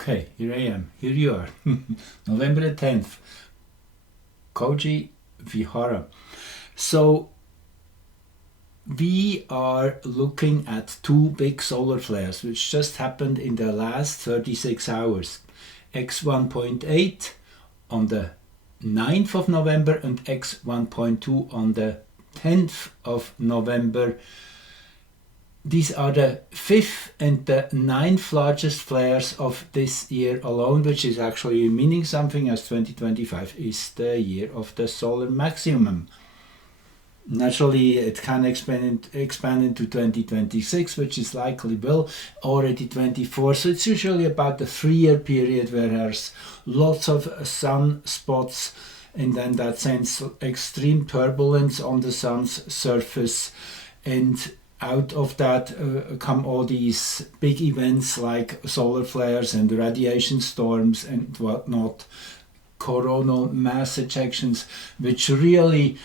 Okay, here I am. Here you are. November the 10th. Koji Vihara. So we are looking at two big solar flares which just happened in the last 36 hours. X1.8 on the 9th of November and X1.2 on the 10th of November. These are the 5th and the 9th largest flares of this year alone, which is actually meaning something, as 2025 is the year of the solar maximum. Naturally, it can expand into 2026, which is likely will, already 24. So it's usually about a 3-year period where there's lots of sunspots, and then that sense extreme turbulence on the sun's surface, and out of that come all these big events like solar flares and radiation storms and whatnot, coronal mass ejections, which really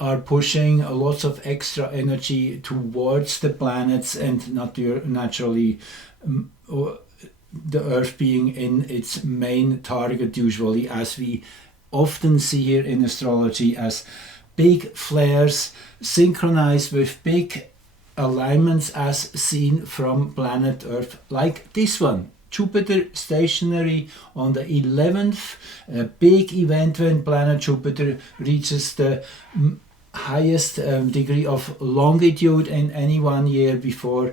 are pushing lots of extra energy towards the planets, and not naturally the Earth being in its main target usually, as we often see here in astrology, as big flares synchronized with big alignments as seen from planet Earth, like this one. Jupiter stationary on the 11th, a big event when planet Jupiter reaches the highest degree of longitude in any 1 year before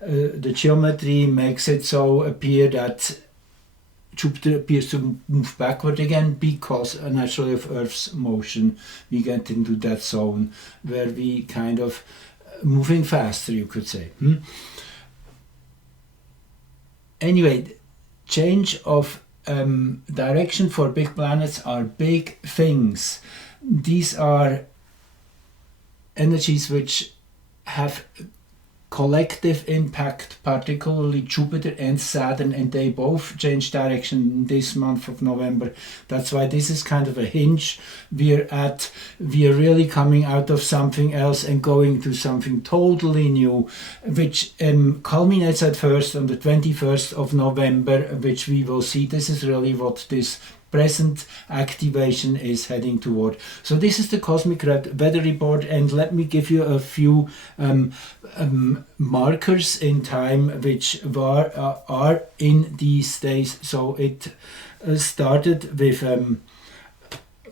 the geometry makes it so appear that Jupiter appears to move backward again, because naturally of Earth's motion we get into that zone where we kind of moving faster, you could say. Anyway, change of direction for big planets are big things. These are energies which have collective impact, particularly Jupiter and Saturn, and they both change direction this month of November. That's why this is kind of a hinge we're at. We are really coming out of something else and going to something totally new, which culminates at first on the 21st of November, which we will see. This is really what this present activation is heading toward. So this is the Cosmic Weather Report, and let me give you a few markers in time which are in these days. So it started with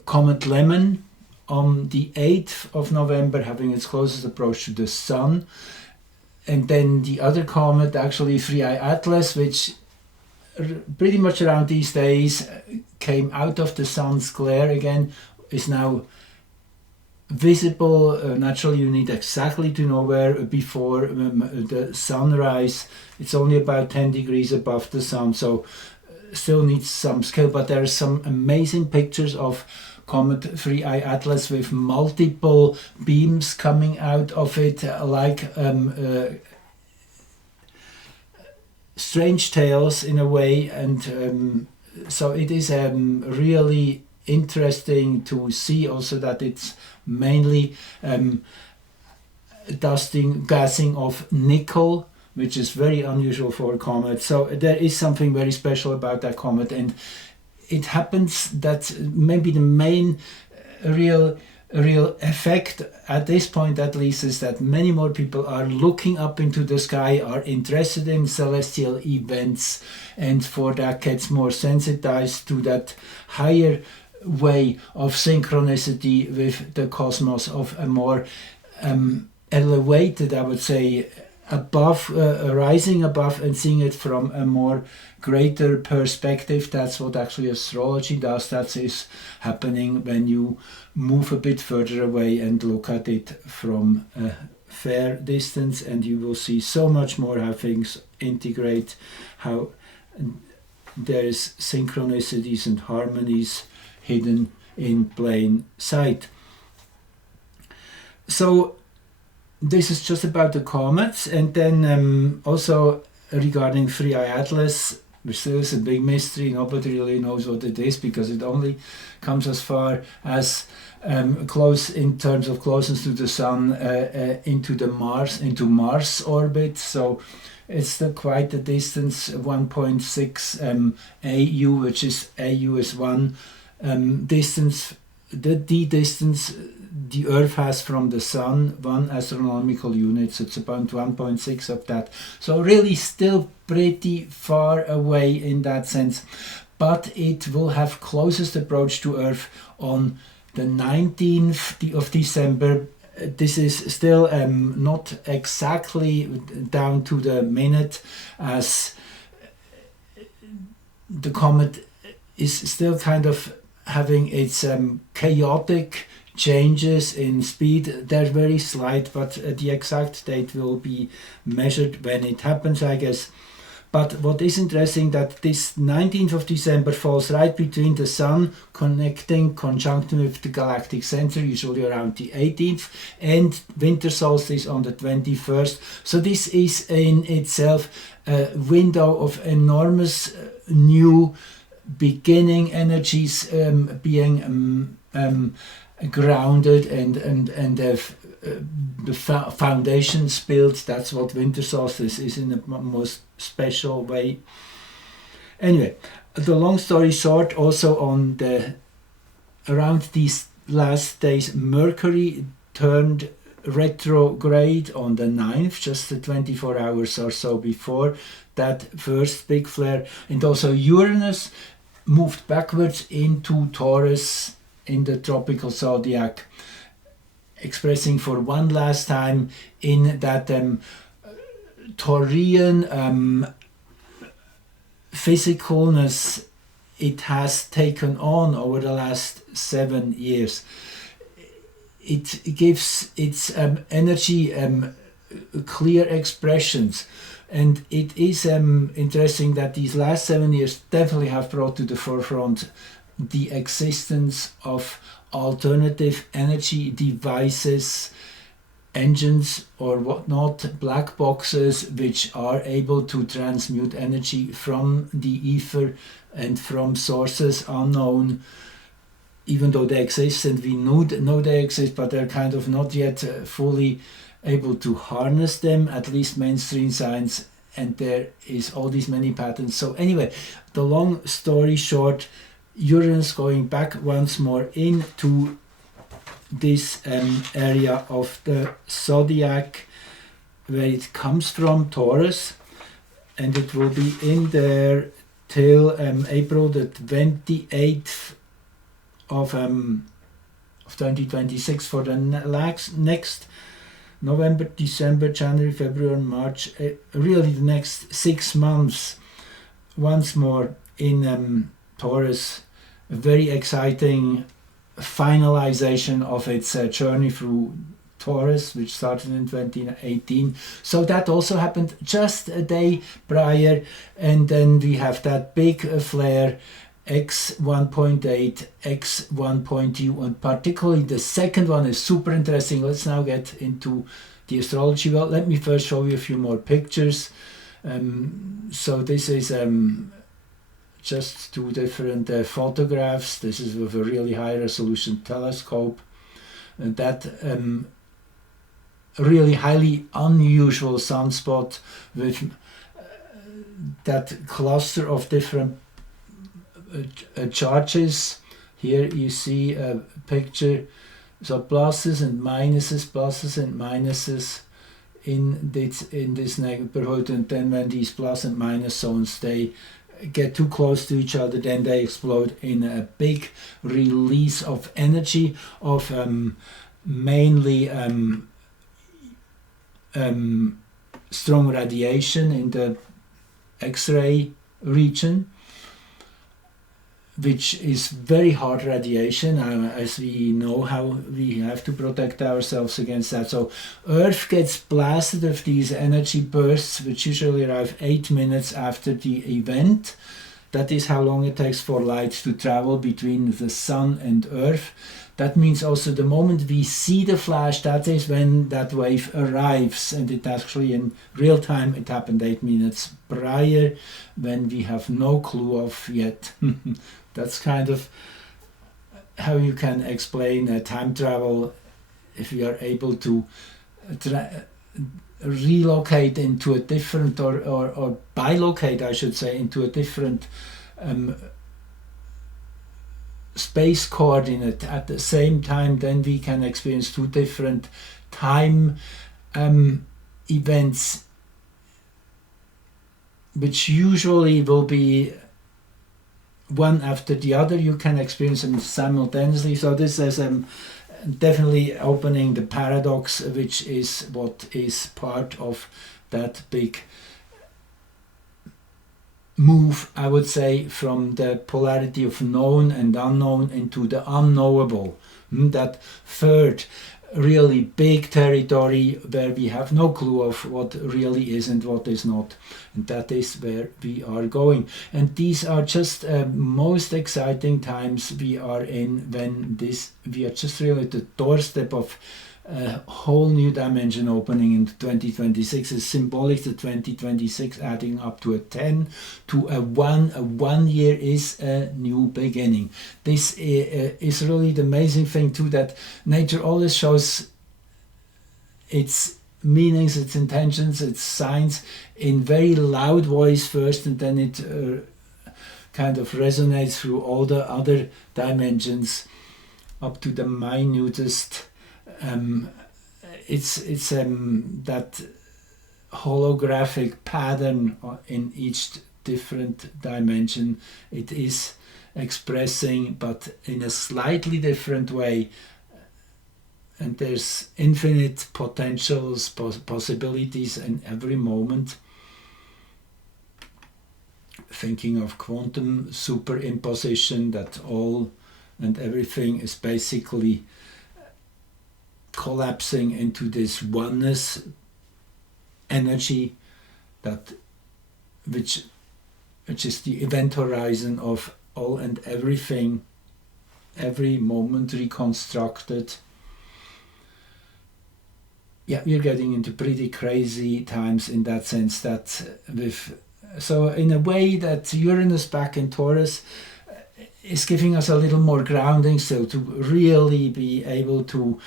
Comet Lemon on the 8th of November, having its closest approach to the Sun. And then the other comet, actually 3i Atlas, which pretty much around these days came out of the sun's glare again, is now visible. Naturally, you need exactly to know where before the sunrise. It's only about 10 degrees above the sun, so still needs some skill, but there are some amazing pictures of Comet 3i Atlas with multiple beams coming out of it, like strange tales in a way, and so it is really interesting to see also that it's mainly gassing of nickel, which is very unusual for a comet. So there is something very special about that comet, and it happens that maybe the main real effect at this point at least is that many more people are looking up into the sky, are interested in celestial events, and for that gets more sensitized to that higher way of synchronicity with the cosmos, of a more elevated, I would say, above, rising above and seeing it from a more greater perspective. That's what actually astrology does. That is happening when you move a bit further away and look at it from a fair distance, and you will see so much more how things integrate, how there's synchronicities and harmonies hidden in plain sight. So this is just about the comets, and then also regarding 3i Atlas, which still is a big mystery. Nobody really knows what it is, because it only comes as far as close in terms of closeness to the sun into Mars orbit. So it's still quite a distance, 1.6 AU, which is AU is one distance, the distance the Earth has from the Sun, 1 astronomical unit, so it's about 1.6 of that. So really still pretty far away in that sense, but it will have closest approach to Earth on the 19th of December. This is still not exactly down to the minute, as the comet is still kind of having its chaotic changes in speed. They're very slight, but the exact date will be measured when it happens, I guess. But what is interesting, that this 19th of December falls right between the Sun connecting conjunction with the galactic center, usually around the 18th, and winter solstice on the 21st. So this is in itself a window of enormous new beginning energies being grounded and the foundations built. That's what winter solstice is in a most special way. Anyway, the long story short, also on the around these last days, Mercury turned retrograde on the 9th, just the 24 hours or so before that first big flare, and also Uranus moved backwards into Taurus in the tropical zodiac, expressing for one last time in that Taurian physicalness it has taken on over the last 7 years. It gives its energy clear expressions, and it is interesting that these last 7 years definitely have brought to the forefront the existence of alternative energy devices, engines or whatnot, black boxes, which are able to transmute energy from the ether and from sources unknown, even though they exist and we know they exist, but they're kind of not yet fully able to harness them, at least mainstream science, and there is all these many patterns. So anyway, the long story short, Uranus going back once more into this area of the zodiac where it comes from, Taurus, and it will be in there till April the 28th of 2026 for the next November, December, January, February, March, really the next 6 months once more in Taurus. A very exciting finalization of its journey through Taurus, which started in 2018. So that also happened just a day prior, and then we have that big flare X1.8, X1.2, and particularly the second one is super interesting. Let's now get into the astrology. Well, let me first show you a few more pictures. So this is just two different photographs. This is with a really high resolution telescope. And that really highly unusual sunspot with that cluster of different charges. Here you see a picture, so pluses and minuses in this neighborhood, and then when these plus and minus zones get too close to each other, then they explode in a big release of energy, of mainly strong radiation in the X-ray region, which is very hard radiation, as we know how we have to protect ourselves against that. So Earth gets blasted with these energy bursts, which usually arrive 8 minutes after the event. That is how long it takes for light to travel between the Sun and Earth. that means also the moment we see the flash, that is when that wave arrives, and it actually in real time it happened 8 minutes prior, when we have no clue of yet. That's kind of how you can explain time travel, if we are able to relocate into a different, or bilocate, I should say, into a different space coordinate at the same time, then we can experience two different time events, which usually will be one after the other. You can experience them simultaneously. So this is definitely opening the paradox, which is what is part of that big move, I would say, from the polarity of known and unknown into the unknowable. That third really big territory where we have no clue of what really is and what is not. And that is where we are going. And these are just most exciting times we are in, when we are just really at the doorstep of a whole new dimension opening in 2026. It's symbolic, the 2026 adding up to a 10 to a 1. A 1 year is a new beginning. This is really the amazing thing too, that nature always shows its meanings, its intentions, its signs in very loud voice first, and then it kind of resonates through all the other dimensions up to the minutest. It's that holographic pattern in each different dimension. It is expressing, but in a slightly different way. And there's infinite potentials, possibilities in every moment. Thinking of quantum superimposition, that all and everything is basically collapsing into this oneness energy, that which is the event horizon of all and everything, every moment reconstructed. Yeah, we're getting into pretty crazy times in that sense, that so in a way that Uranus back in Taurus is giving us a little more grounding still, to really be able to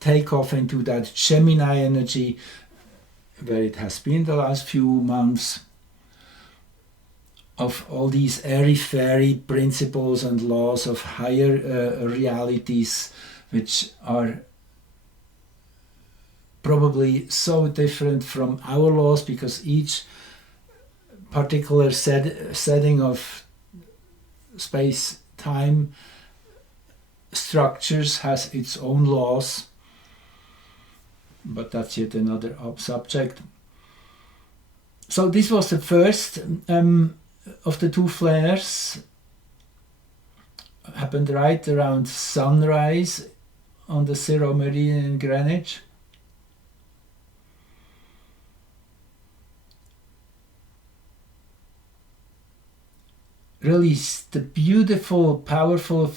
take off into that Gemini energy, where it has been the last few months, of all these airy-fairy principles and laws of higher realities, which are probably so different from our laws, because each particular setting of space-time structures has its own laws. But that's yet another subject. So this was the first of the two flares. Happened right around sunrise on the 0 meridian in Greenwich. Really the beautiful, powerful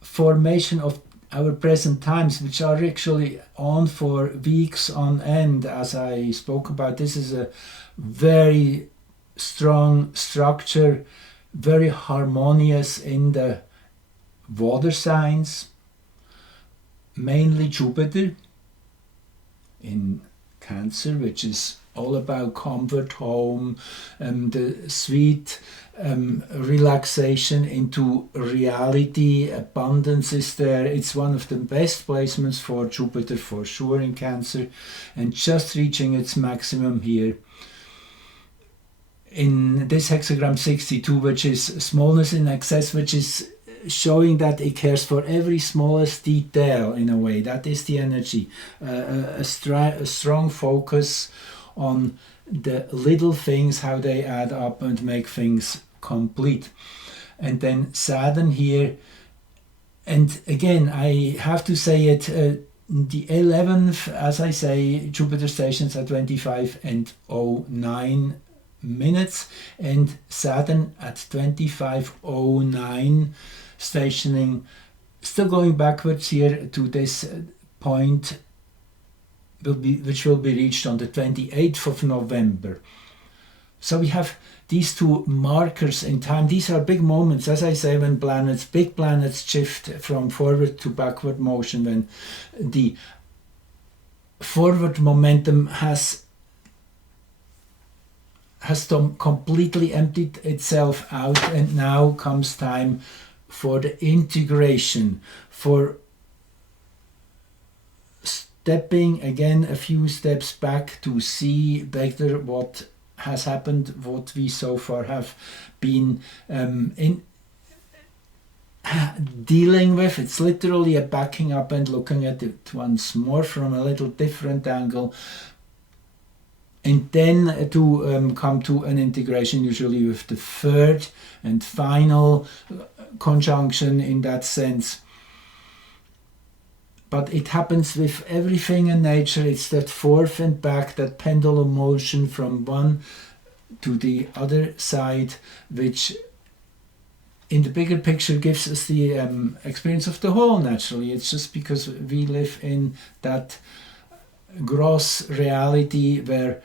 formation of our present times, which are actually on for weeks on end, as I spoke about. This is a very strong structure, very harmonious in the water signs, mainly Jupiter in Cancer, which is all about comfort, home, the sweet relaxation into reality. Abundance is there. It's one of the best placements for Jupiter for sure in Cancer, and just reaching its maximum here in this hexagram 62, which is smallness in excess, which is showing that it cares for every smallest detail in a way. That is the energy, a strong focus on the little things, how they add up and make things complete. And then Saturn here, and again I have to say it, the 11th, as I say, Jupiter stations at 25 and 09 minutes, and Saturn at 25:09 stationing still going backwards here to this point, which will be reached on the 28th of November. So we have these two markers in time. These are big moments, as I say, when big planets shift from forward to backward motion, when the forward momentum has completely emptied itself out, and now comes time for the integration, for stepping again a few steps back to see better what has happened, what we so far have been dealing with. It's literally a backing up and looking at it once more from a little different angle, and then to come to an integration, usually with the third and final conjunction in that sense. But it happens with everything in nature. It's that forth and back, that pendulum motion from one to the other side, which in the bigger picture gives us the experience of the whole. Naturally, it's just because we live in that gross reality where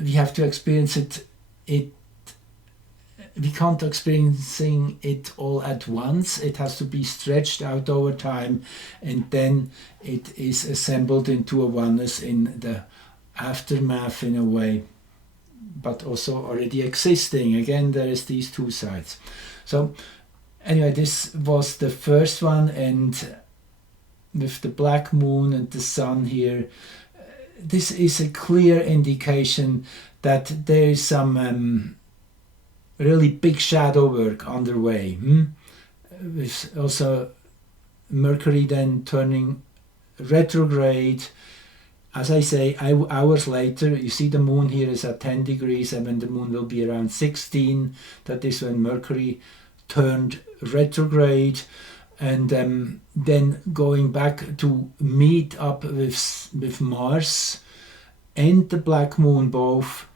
we have to experience it. We can't experiencing it all at once. It has to be stretched out over time, and then it is assembled into a oneness in the aftermath in a way, but also already existing. Again, there is these two sides. So anyway, this was the first one, and with the black moon and the sun here, this is a clear indication that there is some really big shadow work underway. With also Mercury then turning retrograde. As I say, hours later, you see the moon here is at 10 degrees, and when the moon will be around 16, that is when Mercury turned retrograde, and then going back to meet up with Mars and the black moon both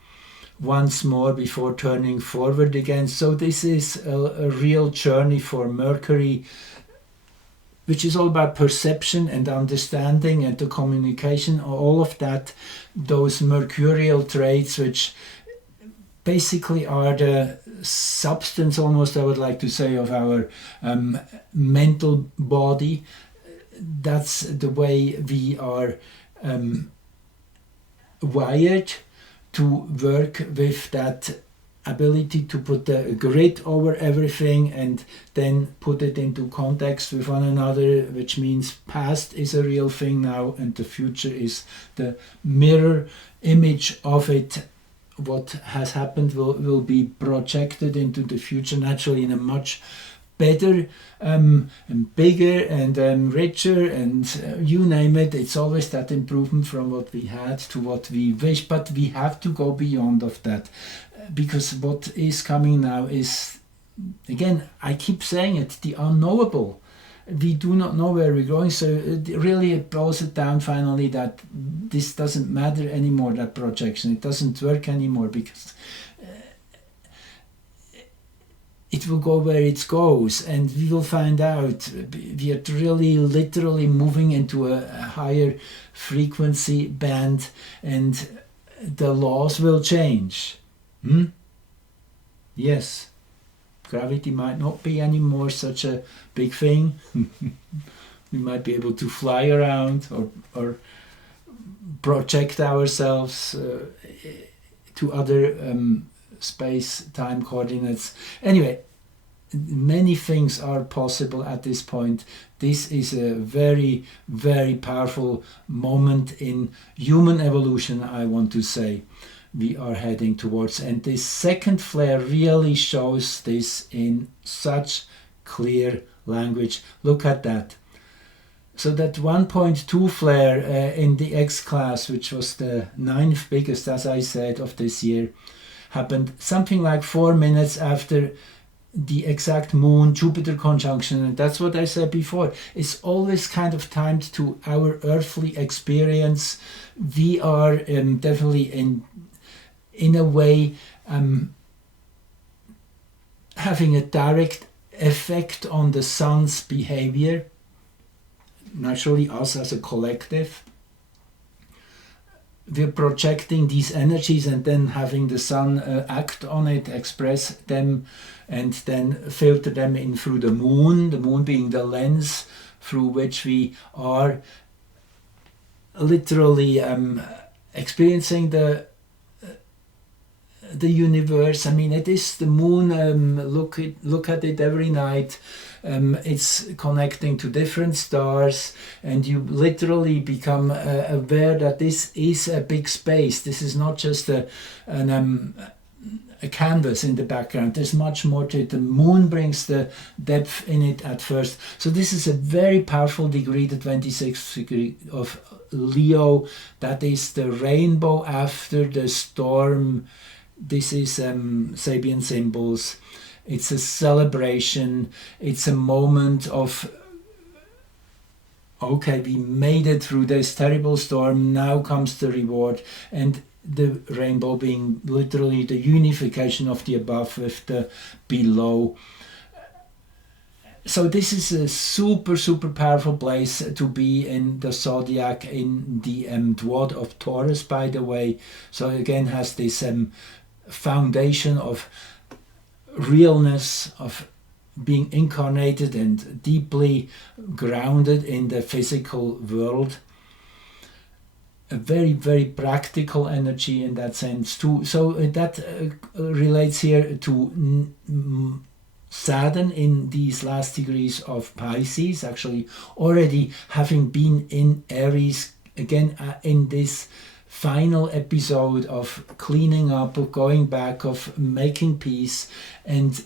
once more before turning forward again. So this is a real journey for Mercury, which is all about perception and understanding and the communication, all of that, those mercurial traits, which basically are the substance, almost I would like to say, of our mental body. That's the way we are wired, to work with that ability to put a grid over everything and then put it into context with one another, which means past is a real thing now and the future is the mirror image of it. What has happened will be projected into the future, naturally in a much better and bigger and richer and you name it. It's always that improvement from what we had to what we wish, but we have to go beyond of that, because what is coming now is, again, I keep saying it, the unknowable. We do not know where we're going, so it really boils it down finally that this doesn't matter anymore, that projection. It doesn't work anymore, because it will go where it goes, and we will find out. We are really literally moving into a higher frequency band, and the laws will change. Yes. Gravity might not be anymore such a big thing. We might be able to fly around or project ourselves to other space-time coordinates. Anyway, many things are possible at this point. This is a very, very powerful moment in human evolution, I want to say, we are heading towards. And this second flare really shows this in such clear language. Look at that. So that 1.2 flare in the X class, which was the 9th biggest, as I said, of this year, happened something like 4 minutes after the exact Moon-Jupiter conjunction. And that's what I said before. It's always kind of timed to our earthly experience. We are definitely in a way having a direct effect on the sun's behavior, naturally us as a collective. We're projecting these energies and then having the sun act on it, express them, and then filter them in through the moon being the lens through which we are literally experiencing the universe. I mean, it is the moon. Look at it every night. It's connecting to different stars, and you literally become aware that this is a big space. This is not just a canvas in the background. There's much more to it. The moon brings the depth in it at first. So this is a very powerful degree, the 26th degree of Leo. That is the rainbow after the storm. This is Sabian symbols. It's a celebration. It's a moment of, okay, we made it through this terrible storm. Now comes the reward. And the rainbow being literally the unification of the above with the below. So this is a super, super powerful place to be in the zodiac, in the dwad of Taurus, by the way. So again has this foundation of realness, of being incarnated and deeply grounded in the physical world. A very, very practical energy in that sense too. So that relates here to Saturn in these last degrees of Pisces, actually already having been in Aries, again in this final episode of cleaning up, of going back, of making peace and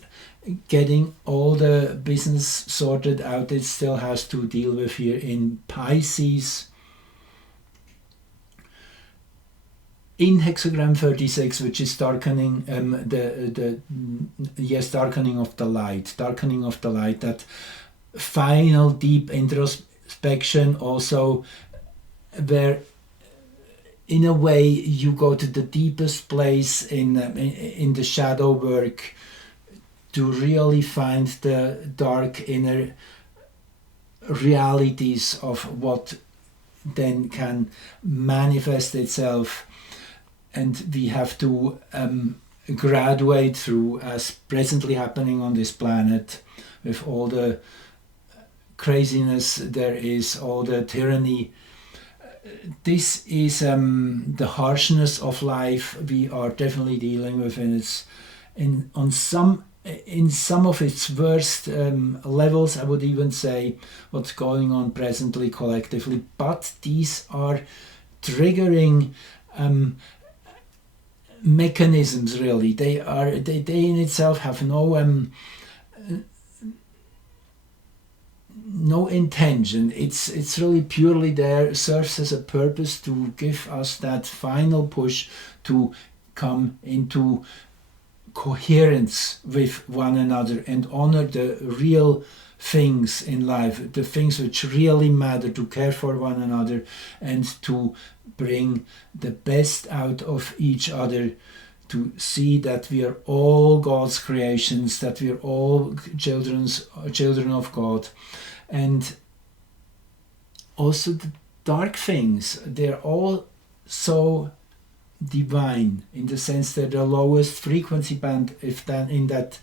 getting all the business sorted out. It still has to deal with here in Pisces. In hexagram 36, which is darkening darkening of the light, that final deep introspection also, where in a way you go to the deepest place in the shadow work to really find the dark inner realities of what then can manifest itself. And we have to graduate through, as presently happening on this planet, with all the craziness there is, all the tyranny. This is the harshness of life we are definitely dealing with, and it's in some of its worst levels, I would even say, what's going on presently collectively. But these are triggering mechanisms, really. They in itself have no intention. It's really purely there, serves as a purpose to give us that final push to come into coherence with one another and honor the real things in life, the things which really matter, to care for one another and to bring the best out of each other, to see that we are all God's creations, that we are all children of God. And also the dark things, they're all so divine, in the sense that the lowest frequency band, if then in that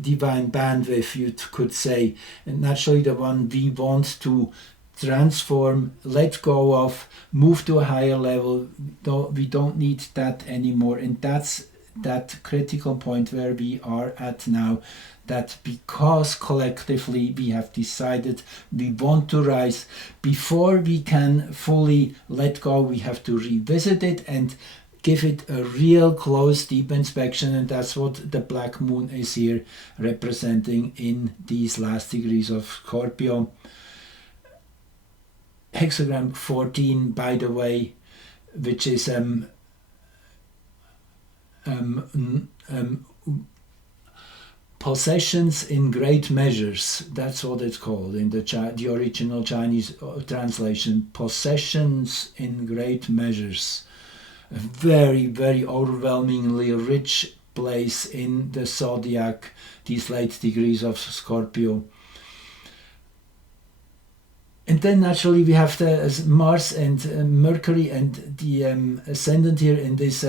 divine bandwidth, you could say, and naturally the one we want to transform, let go of, move to a higher level. We don't need that anymore. And that's that critical point where we are at now, that because collectively we have decided we want to rise, before we can fully let go, we have to revisit it and give it a real close, deep inspection. And that's what the black moon is here representing in these last degrees of Scorpio. Hexagram 14, by the way, which is possessions in great measures. That's what it's called in the original Chinese translation. Possessions in great measures. A very, very overwhelmingly rich place in the zodiac, these late degrees of Scorpio. And then naturally we have the Mars and Mercury and the ascendant here in this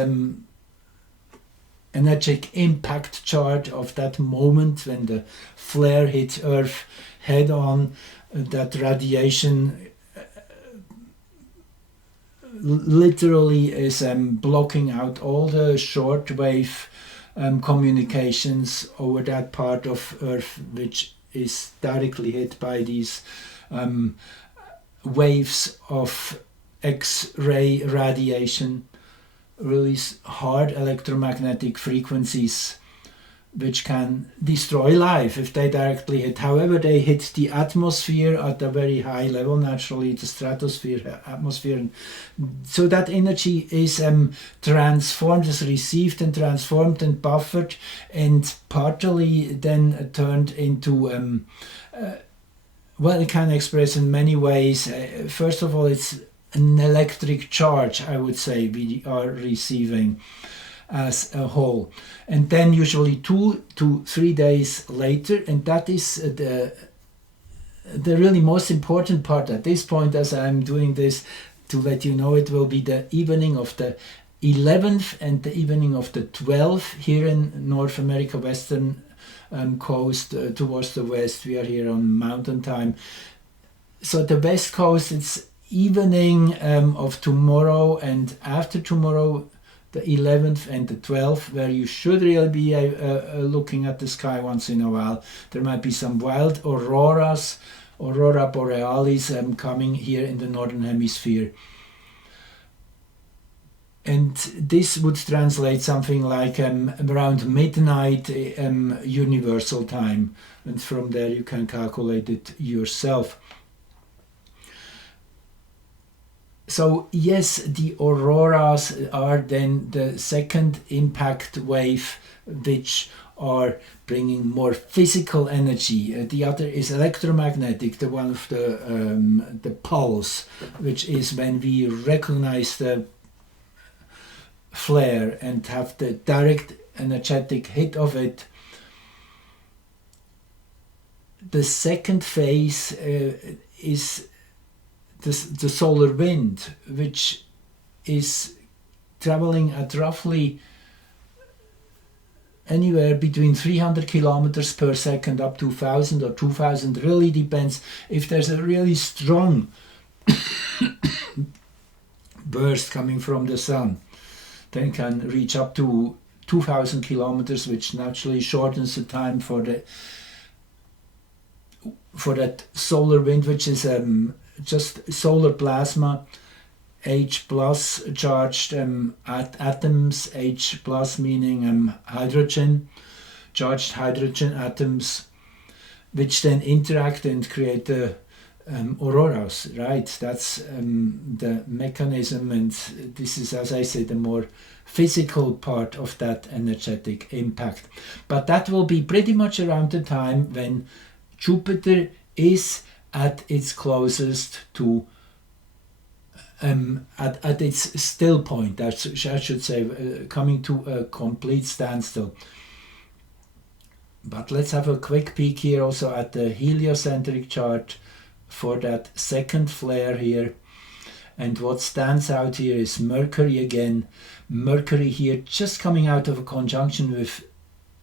energetic impact chart of that moment when the flare hit Earth head on. That radiation literally is blocking out all the shortwave communications over that part of Earth which is directly hit by these waves of X-ray radiation, really hard electromagnetic frequencies which can destroy life if they directly hit. However, they hit the atmosphere at a very high level, naturally the stratosphere, atmosphere. And so that energy is transformed, is received and transformed and buffered and partly then turned into, well, it can express in many ways. First of all, it's an electric charge, I would say, we are receiving as a whole. And then usually 2 to 3 days later, and that is the really most important part at this point, as I'm doing this to let you know, it will be the evening of the 11th and the evening of the 12th here in North America, western coast towards the west. We are here on mountain time. So the west coast, it's evening of tomorrow and after tomorrow, the 11th and the 12th, where you should really be looking at the sky once in a while. There might be some wild auroras, aurora borealis coming here in the northern hemisphere. And this would translate something like around midnight universal time. And from there you can calculate it yourself. So yes, the auroras are then the second impact wave, which are bringing more physical energy. The other is electromagnetic, the one of the pulse, which is when we recognize the flare and have the direct energetic hit of it. The second phase is the solar wind, which is traveling at roughly anywhere between 300 kilometers per second up to 1,000 or 2,000, really depends. If there's a really strong burst coming from the sun, then can reach up to 2,000 kilometers, which naturally shortens the time for that solar wind, which is just solar plasma, H plus charged atoms, H plus meaning hydrogen, charged hydrogen atoms, which then interact and create the auroras, right? That's the mechanism, and this is, as I said, the more physical part of that energetic impact. But that will be pretty much around the time when Jupiter is at its closest to at its still point, I should say, coming to a complete standstill. But let's have a quick peek here also at the heliocentric chart for that second flare here. And what stands out here is Mercury again. Mercury here just coming out of a conjunction with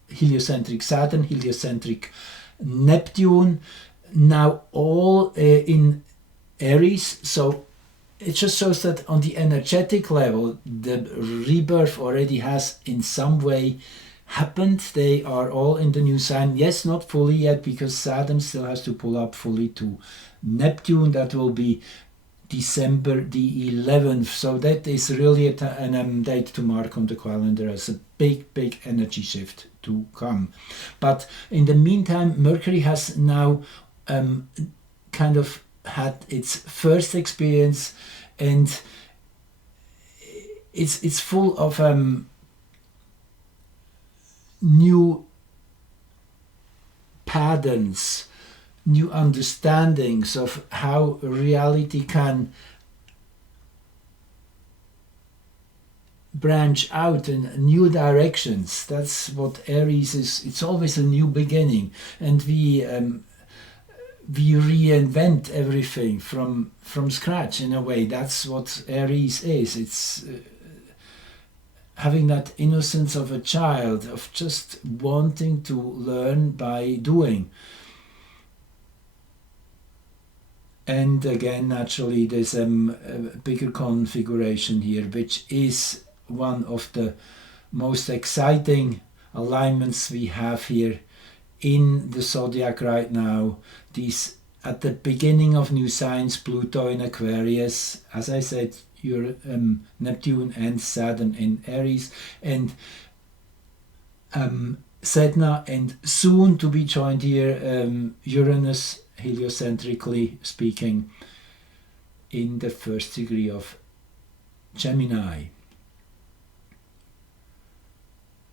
heliocentric Saturn, heliocentric Neptune, now all in Aries. So it just shows that on the energetic level, the rebirth already has in some way happened. They are all in the new sign. Yes, not fully yet, because Saturn still has to pull up fully to Neptune. That will be December the 11th. So that is really an date to mark on the calendar as a big energy shift to come. But in the meantime, Mercury has now kind of had its first experience, and it's full of new patterns, new understandings of how reality can branch out in new directions. That's what Aries is. It's always a new beginning, and we reinvent everything from scratch in a way. That's what Aries is. It's having that innocence of a child, of just wanting to learn by doing. And again, naturally, there's a bigger configuration here, which is one of the most exciting alignments we have here in the zodiac right now. These at the beginning of new signs, Pluto in Aquarius, as I said, your Neptune and Saturn in Aries, and Sedna, and soon to be joined here Uranus, heliocentrically speaking, in the first degree of Gemini.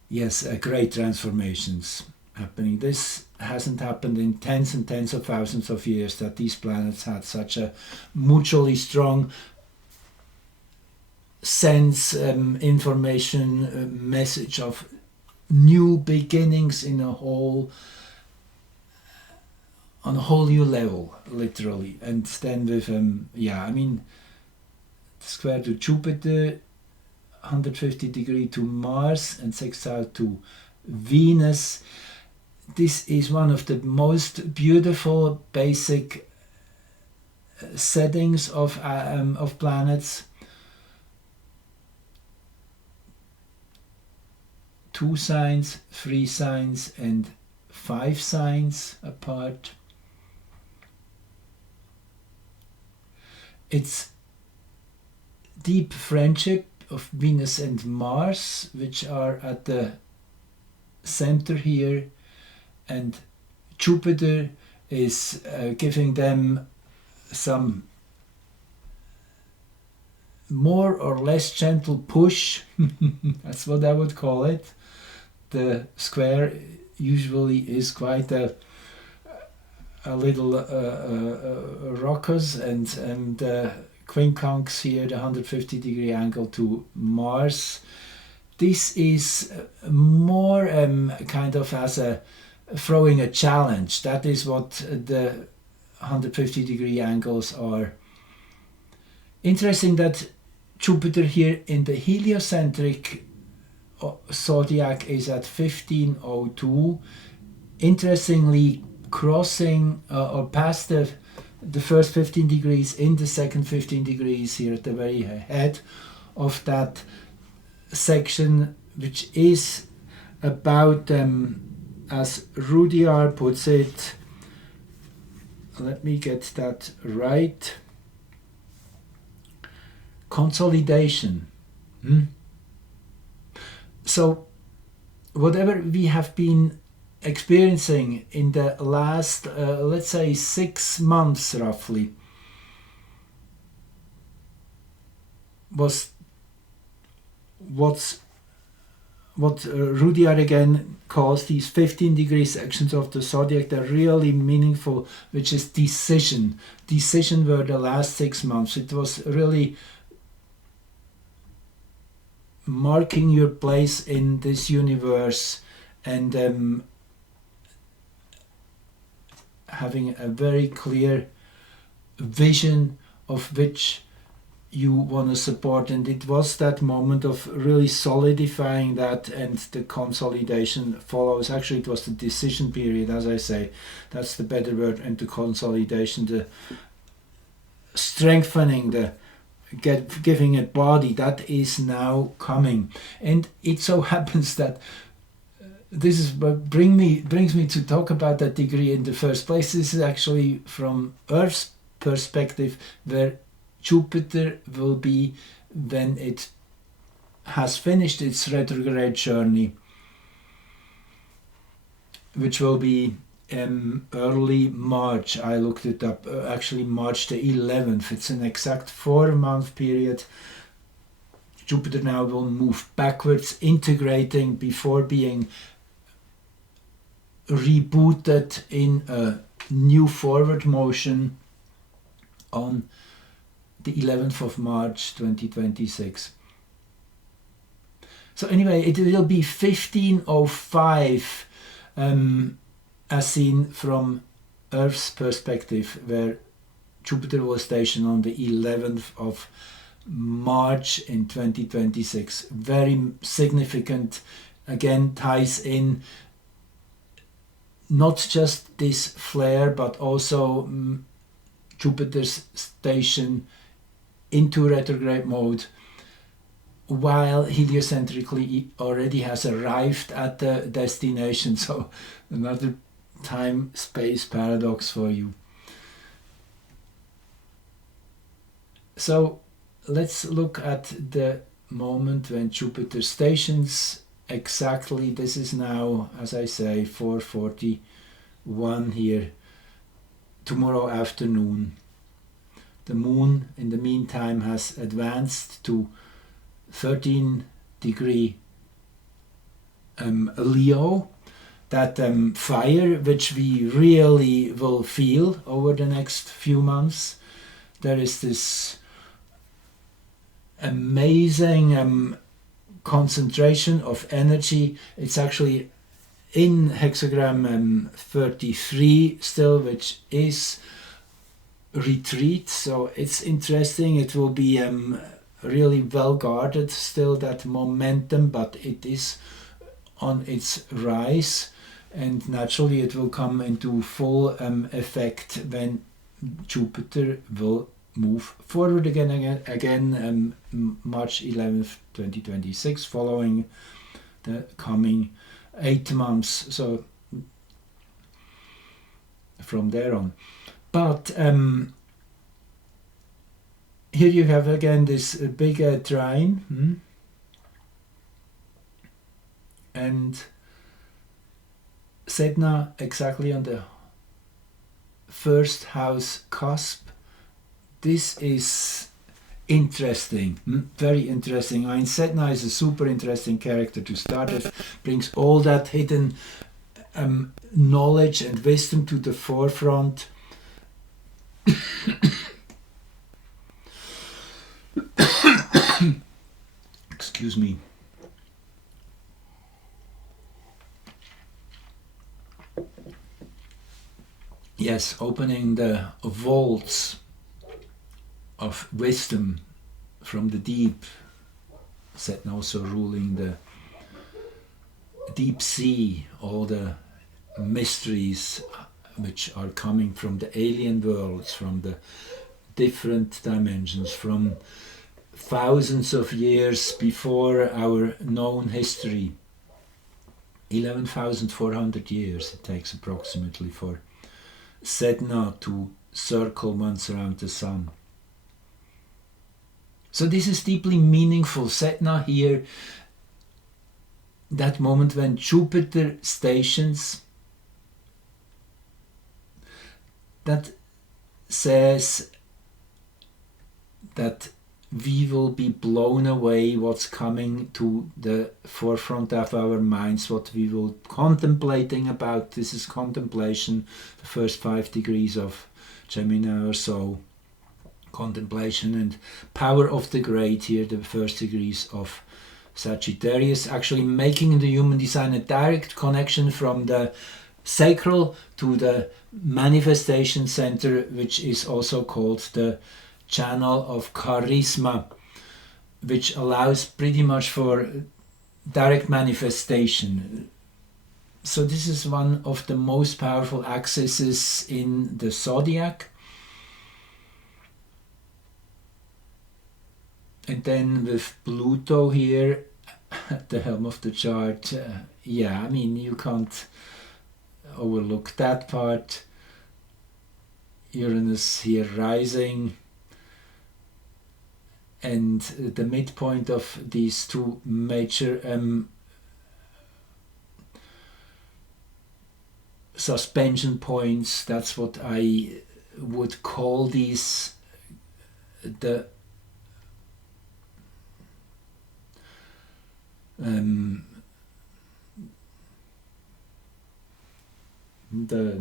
Yes, great transformations happening. This hasn't happened in tens and tens of thousands of years, that these planets had such a mutually strong sense, information, message of new beginnings in a whole, on a whole new level, literally. And then with square to Jupiter, 150 degree to Mars, and sextile to Venus. This is one of the most beautiful basic settings of planets. 2 signs, 3 signs, and 5 signs apart. It's deep friendship of Venus and Mars, which are at the center here, and Jupiter is giving them some more or less gentle push. That's what I would call it. The square usually is quite a little rockers, and quincunx here, the 150 degree angle to Mars. This is more kind of as a throwing a challenge. That is what the 150 degree angles are. Interesting that Jupiter here in the heliocentric zodiac is at 1502. Interestingly, crossing or past the first 15 degrees in the second 15 degrees here at the very head of that section, which is about, as Rudyard puts it, let me get that right, consolidation. So whatever we have been experiencing in the last, let's say 6 months roughly, was what Rudyard again calls these 15 degree sections of the zodiac. They're really meaningful, which is decision. Decision were the last 6 months. It was really marking your place in this universe, and having a very clear vision of which you want to support. And it was that moment of really solidifying that, and the consolidation follows. Actually, it was the decision period, as I say. That's the better word. And the consolidation, the strengthening, the giving it body, that is now coming. And it so happens that this is what brings me to talk about that degree in the first place. This is actually from Earth's perspective where Jupiter will be when it has finished its retrograde journey, which will be early March. I looked it up, actually March the 11th. It's an exact 4-month period. Jupiter now will move backwards, integrating before being rebooted in a new forward motion on the 11th of March 2026. So anyway, it will be 1505 as seen from Earth's perspective, where Jupiter was stationed on the 11th of March in 2026. Very significant, again ties in not just this flare but also Jupiter's station into retrograde mode, while heliocentrically already has arrived at the destination. So another time-space paradox for you. So let's look at the moment when Jupiter stations exactly. This is now, as I say, 4:41 here, tomorrow afternoon. The moon in the meantime has advanced to 13 degree Leo, that fire which we really will feel over the next few months. There is this amazing concentration of energy. It's actually in hexagram 33 still, which is retreat, so it's interesting. It will be really well guarded still, that momentum, but it is on its rise, and naturally it will come into full effect when Jupiter will move forward again March 11th 2026, following the coming 8 months, so from there on. But here you have again this big trine, and Sedna exactly on the first house cusp. This is interesting, very interesting. I mean, Sedna is a super interesting character to start with, brings all that hidden knowledge and wisdom to the forefront. Excuse me. Yes, opening the vaults of wisdom from the deep. Saturn also ruling the deep sea, all the mysteries which are coming from the alien worlds, from the different dimensions, from thousands of years before our known history. 11,400 years it takes approximately for Sedna to circle once around the sun. So this is deeply meaningful. Sedna here, that moment when Jupiter stations, that says that we will be blown away what's coming to the forefront of our minds, what we will contemplating about. This is contemplation, the first 5 degrees of Gemini or so. Contemplation and power of the great here, the first degrees of Sagittarius, actually making in the human design a direct connection from the sacral to the manifestation center, which is also called the channel of charisma, which allows pretty much for direct manifestation. So this is one of the most powerful axes in the zodiac. And then with Pluto here at the helm of the chart, yeah, I mean, you can't overlook that part. Uranus here rising, and the midpoint of these two major suspension points, that's what I would call these, the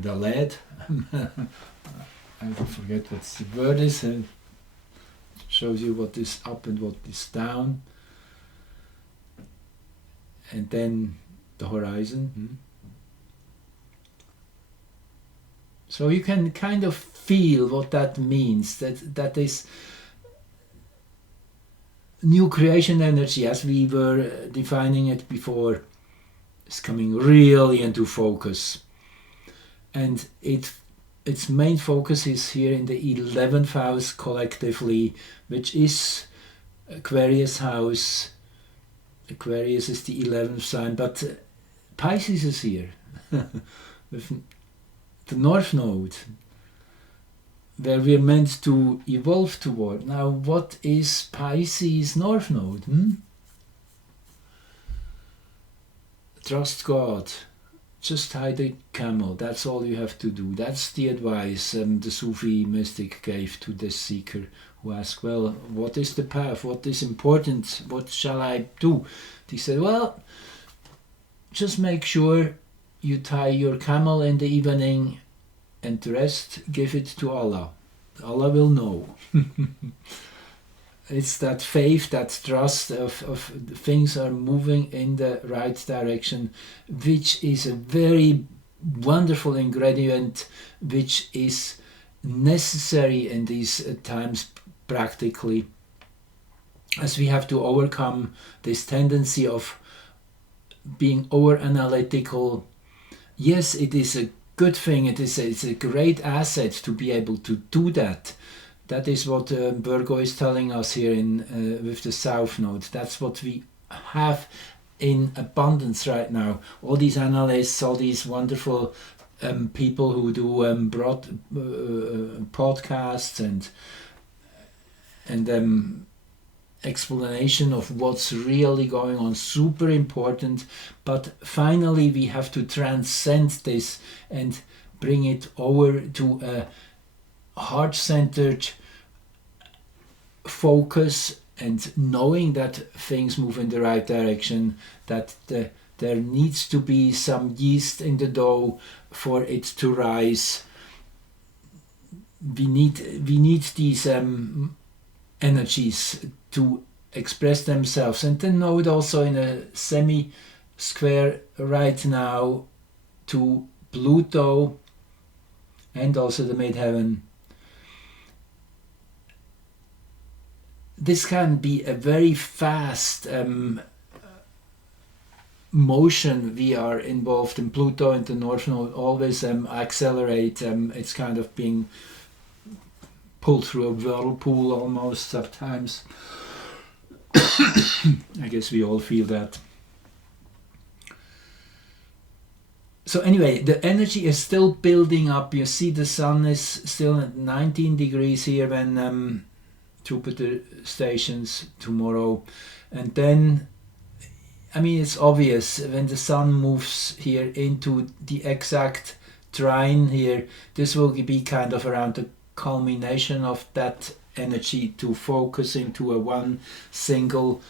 lead. I forget what the word is. Shows you what is up and what is down. and then the horizon. So you can kind of feel what that means, that is new creation energy, as we were defining it before, is coming really into focus. And its main focus is here in the 11th house collectively, which is Aquarius house. Aquarius is the 11th sign, but Pisces is here with the North Node, where we're meant to evolve toward. Now, what is Pisces North Node? Trust God. Just hide a camel. That's all you have to do. That's the advice the Sufi mystic gave to the seeker who asked, well, what is the path? What is important? What shall I do? He said, well, just make sure you tie your camel in the evening, and the rest give it to Allah. Allah will know. It's that faith, that trust of things are moving in the right direction, which is a very wonderful ingredient, which is necessary in these times practically, as we have to overcome this tendency of being over-analytical. Yes, it is a good thing, it's a great asset to be able to do that. That is what Virgo is telling us here with the South Node. That's what we have in abundance right now. All these analysts, all these wonderful people who do podcasts and explanation of what's really going on, super important. But finally we have to transcend this and bring it over to a heart-centered focus, and knowing that things move in the right direction, that there needs to be some yeast in the dough for it to rise. We need these energies to express themselves. And the node also in a semi-square right now to Pluto and also the midheaven. This can be a very fast motion. We are involved in Pluto, and the North Node always accelerate. It's kind of being pulled through a whirlpool almost sometimes. I guess we all feel that. So anyway, the energy is still building up. You see the sun is still at 19 degrees here when Jupiter stations tomorrow. And then, I mean, it's obvious, when the sun moves here into the exact trine here, this will be kind of around the culmination of that energy to focus into a one single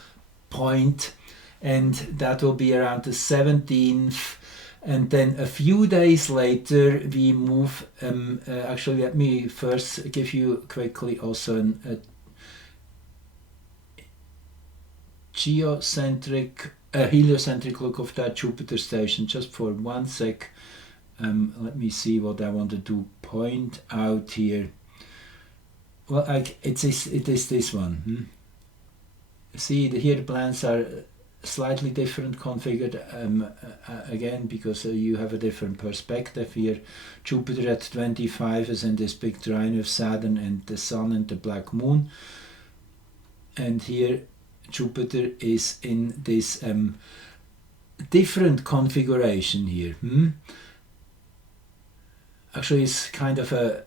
point, and that will be around the 17th. And then a few days later we move, actually let me first give you quickly also a heliocentric look of that Jupiter station, just for 1 sec. Let me see what I wanted to point out here. Well, it is this one. See, here the planets are slightly different configured again, because you have a different perspective here. Jupiter at 25 is in this big trine with Saturn and the Sun and the Black Moon, and here Jupiter is in this different configuration here. Actually, it's kind of a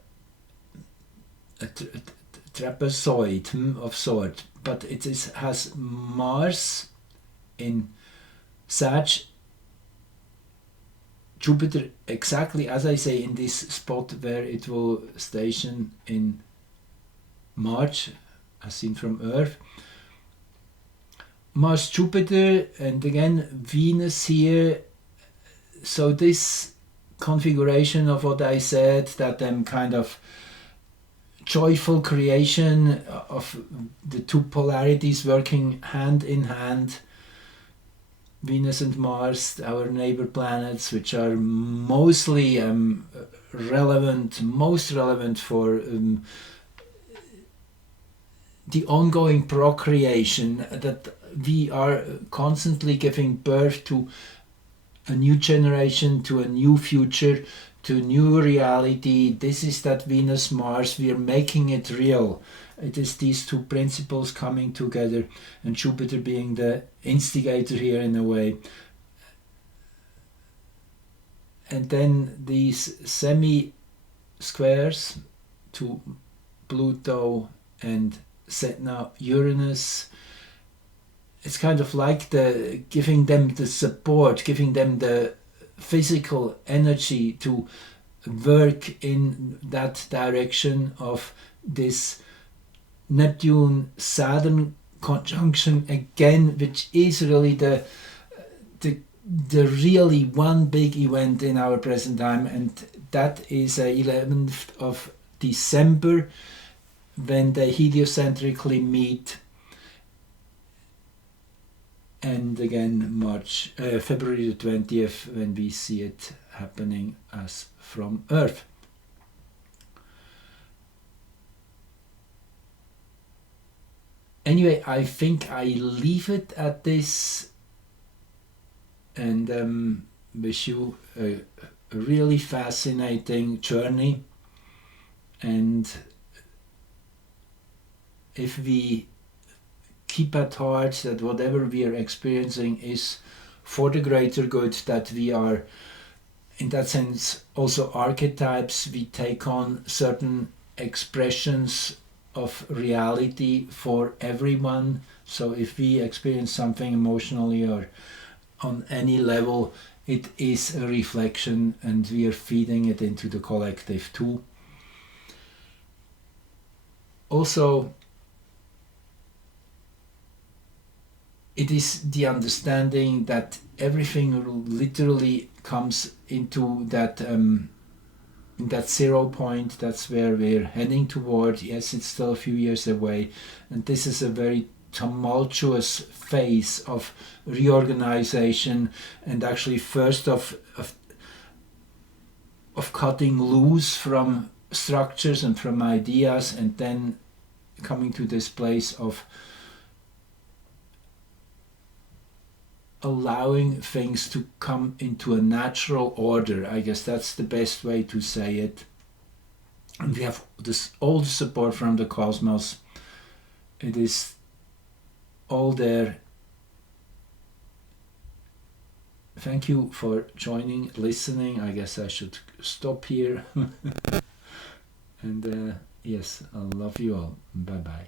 trapezoid of sort, but it has Mars in Sag, Jupiter exactly as I say in this spot where it will station in March, as seen from Earth. Mars, Jupiter, and again Venus here. So this configuration of what I said, that kind of joyful creation of the two polarities working hand in hand, Venus and Mars, our neighbor planets, which are mostly most relevant for the ongoing procreation, that we are constantly giving birth to a new generation, to a new future, to new reality. This is that Venus Mars, we are making it real. It is these two principles coming together, and Jupiter being the instigator here in a way. And then these semi-squares to Pluto and Sedna Uranus, it's kind of like giving them the support, giving them the physical energy to work in that direction of this Neptune-Saturn conjunction again, which is really the really one big event in our present time, and that is 11th of December, when they heliocentrically meet, and again February the 20th, when we see it happening as from Earth. Anyway, I think I leave it at this, and wish you a really fascinating journey. And if we keep at heart that whatever we are experiencing is for the greater good, that we are in that sense also archetypes, we take on certain expressions of reality for everyone. So if we experience something emotionally or on any level, it is a reflection, and we are feeding it into the collective too. Also, it is the understanding that everything literally comes into that in that 0 point. That's where we're heading toward. Yes, it's still a few years away, and this is a very tumultuous phase of reorganization, and actually first of cutting loose from structures and from ideas, and then coming to this place of allowing things to come into a natural order. I guess that's the best way to say it. And we have all the support from the cosmos. It is all there. Thank you for joining, listening. I guess I should stop here. And yes, I love you all. Bye bye.